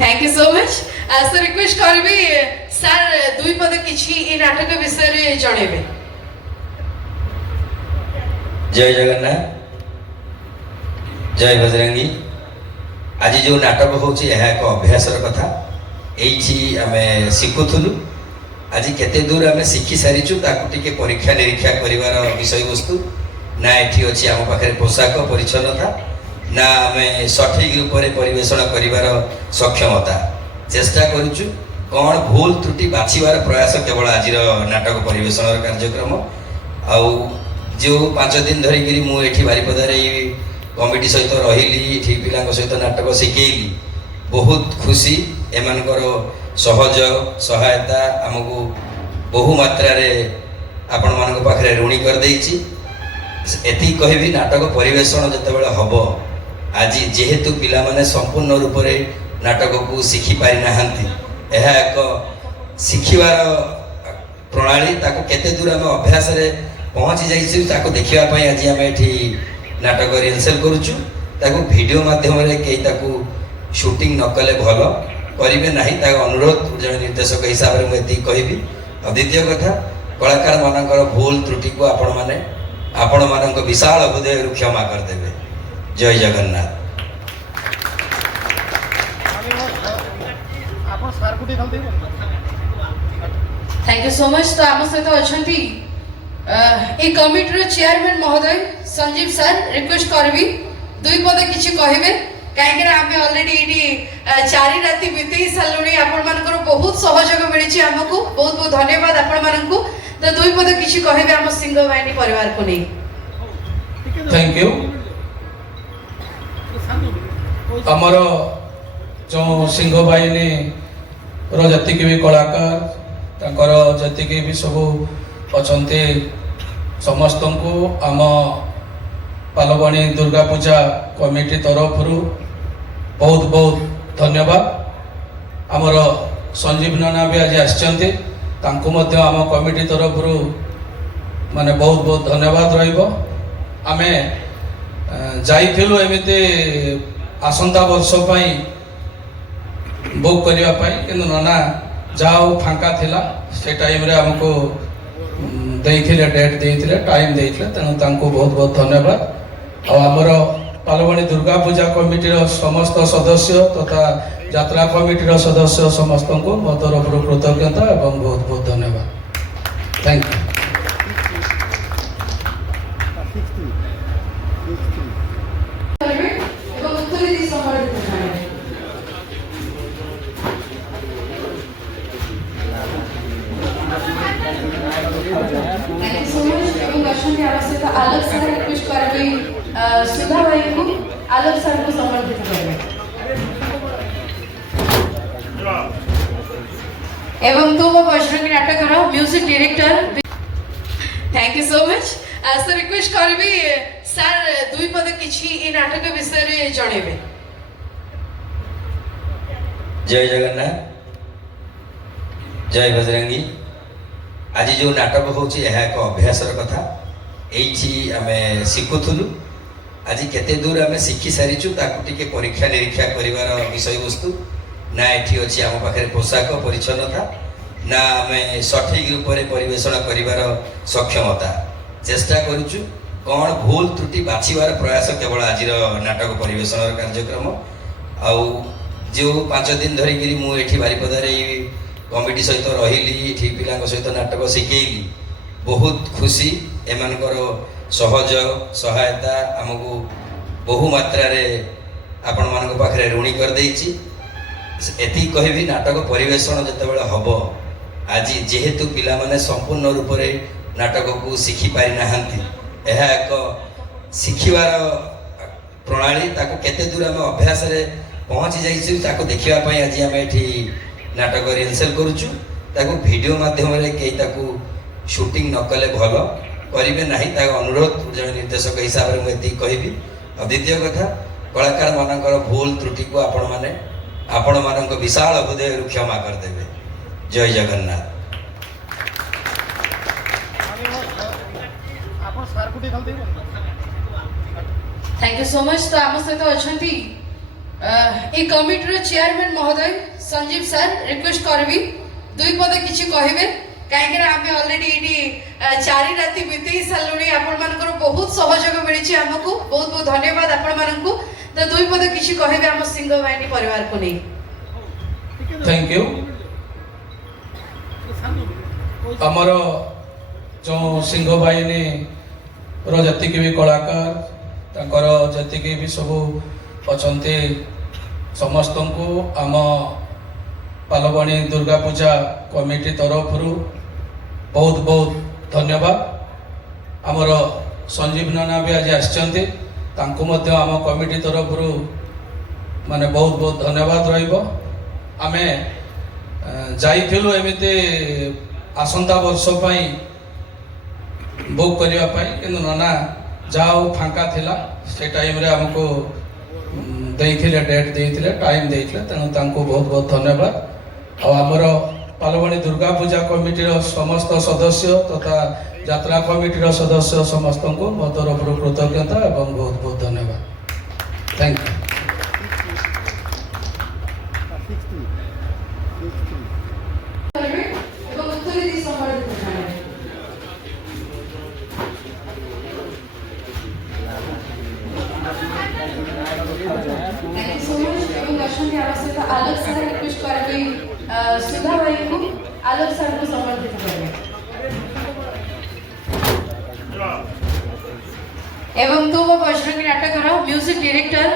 Thank you so much sir request करबी sir दुई पद किछि ए नाटक विषय रे जणेबे। जय जगन्नाथ जय बजरंगी। आज जो नाटक होची यह एक अभ्यास कथा एठी आमे शिखुथुलु। आज केते दूर आमे शिखी सारिचु ताकु टिके परीक्षा निरीक्षा करिवार विषय वस्तु ना एठी अछि आम पाखरे पोशाक परिच्छन्नता ना आमे सठिक रूप रे परिवेषण करिवार सक्षमता चेष्टा करूचु। कौन भूल त्रुटि बाछिवार प्रयास केवल आज नाटक परिवेषण कार्यक्रम आउ जो 5 दिन धरिकी मु एठी बारिपदार कमिटी सहित रही पिला सहित नाटक शिखेली बहुत खुशी एमानकर सहयोग सहायता आमको बहु मात्रा रे आपण मान पाखे ऋणी कर देइछि। एति कहबी नाटक परिवेषण जतेबेले हबो आज जेहेतु पिला माने संपूर्ण रूप रे नाटक को शिखि पारि नाहंती एहा एक शिखिवार प्रणाली ताको केते दूर हम अभ्यास रे पहुंची जाइछि ताको देखिबा पई आज हम एठी नाटक रिहर्सल करूछु। ताको वीडियो माध्यम रे केई ताको शूटिंग न कले भल करिवे नाही ताको अनुरोध जन निर्देशक हिसाब रे मैं एति कहबी। द्वितीय कथा कलाकार मानकर भूल त्रुटि को आपण मानक विशाल हृदय क्षमा कर देबे। जय Jagannath. Thank you so much. तो आम सहित अच्छा ए कमिटी चेयरमैन महोदय संजीव सर रिक्वेस्ट करबी दुई पद किछि कहबे कहीं आम ऑलरेडी ये 4 राति बीते सारे आपण मानकर बहुत सहयोग मिली आमको बहुत बहुत धन्यवाद आपण मानकु। तो दुई पद किछि कहबे आम सिंह बाहिनी परिवार को नहीं। Thank you. आमर जो सिंह बाहिनी जतिक भी कलाकार तांकर जतिक भी सब अच्छे समस्त को आम पालवाणी दुर्गा पूजा कमिटी तरफ बहुत बहुत धन्यवाद। आमर संजीव नाना भी आज आसचंती तांको मध्य आम कमिटी तरफ माने बहुत बहुत धन्यवाद रहिबो। आमे जाइथिलु एमिते आसंता वर्ष पई बुक करिया पई किंतु नाना जाओ फांका थिला से टाइम रे हमको देइथिले डेट देइथिले टाइम देइथिले तेनु तांको बहुत बहुत धन्यवाद। और हमर पालवाणी दुर्गा पूजा कमिटी समस्त सदस्य तथा यात्रा कमिटी सदस्य समस्त को मो तरफ कृतज्ञता एवं बहुत बहुत धन्यवाद। Thank you. Alok sir request करबी सुधा भाई को आलोक सर को समर्पित करबे एवं तुम बजरंगी नाटक रो music director. Thank you so much sir request करबी सर दुई पद किछि ए नाटक विषय रे जणेबे। जय जगन्नाथ जय बजरंगी। आज जो नाटक होची यह एक अभ्यास कथा एठी आमे शिखुथुलु। आज केते दूर आमे शिखी सारिचु ताकु टिके परीक्षा निरीक्षा करिवार विषय वस्तु ना एठी अछि आम पाखरे पोशाक परिच्छन्नता ना आमे सठिक रूप रे परिवेषण करिवार सक्षमता चेष्टा करूचु। कौन भूल त्रुटि बाछिवार प्रयास केवल आज नाटक परिवेषण कार्यक्रम आउ जो 5 दिन धरिकी मु एठी बारिपदार कमिटी सहित रही पिला सहित नाटक शिखेली बहुत खुशी एमानकर सहयोग सहायता आमको बहु मात्रा रे आपण मान पाखे ऋणी कर देइछि। एति कहबी नाटक परिवेषण जतेबेले हबो आज जेहेतु पिला माने संपूर्ण रूप रे नाटक को शिखि पारि नाहंती एहा एक शिखिवार प्रणाली ताको केते दूर हम अभ्यास रे पहुंची जाइछि ताको देखिबा पई आज हम एठी नाटक रिहर्सल करूछु। ताको वीडियो माध्यम रे केई ताको शूटिंग न कले भल करिवे नाही ताको अनुरोध जन निर्देशक हिसाब रे मैं एति कहबी। द्वितीय कथा कलाकार मानकर भूल त्रुटि को आपण मानक विशाल हृदय क्षमा कर देबे। जय Jagannath. Thank you so much. तो आम सहित अच्छा এই কমিটির চেয়ারম্যান মহোদয় সঞ্জীব স্যার রিকোয়েস্ট করবি দুই পদ কিছু কহিবে কাইকি আমি অলরেডি এটি 4 রাতি বিতেই সারলুনি আপনার বহুত সহযোগ মিলিছে আমাকে বহুত বহুত ধন্যবাদ আপনার তো দুই পদ কিছু কহিবে আমার সিংহ বাহিনী পরিবারকে নেই থ্যাংক ইউ আমার যে সিংহ বাহিনী যেତିকি भी कलाकार तांकर जेतिकी भी सब अछंती समस्त को आम पालवाणी दुर्गा पूजा कमिटी तरफ बहुत बहुत धन्यवाद आमर संजीव नाना भी आज आसचंती तांको मध्य आम कमिटी तरफ माने बहुत बहुत धन्यवाद रहिबो आमे जाइथिलु एमिते आसंता वर्ष पई बुक करने किंतु नाना जाओ फांका थिला से टाइम रे हमको देइथिले डेट देइथिले टाइम देइथिले तेणु तांको बहुत बहुत धन्यवाद और आमर पालवाणी दुर्गा पूजा कमिटी समस्त सदस्य तथा यात्रा कमिटी सदस्य समस्त को मो तरफ कृतज्ञता एवं बहुत बहुत धन्यवाद थैंक यू এবং উত্তরে দিয়ে সম্মানিত জানাবেন Thank you so much. এবং দর্শনী আমার সাথে আলোক স্যার রিকোয়েস্ট করবে সুধা ভাইকে আলোক স্যারকে সম্মানিত করবে এবং তো বজরঙ্গী নাটকর মিউজিক ডিরেক্টর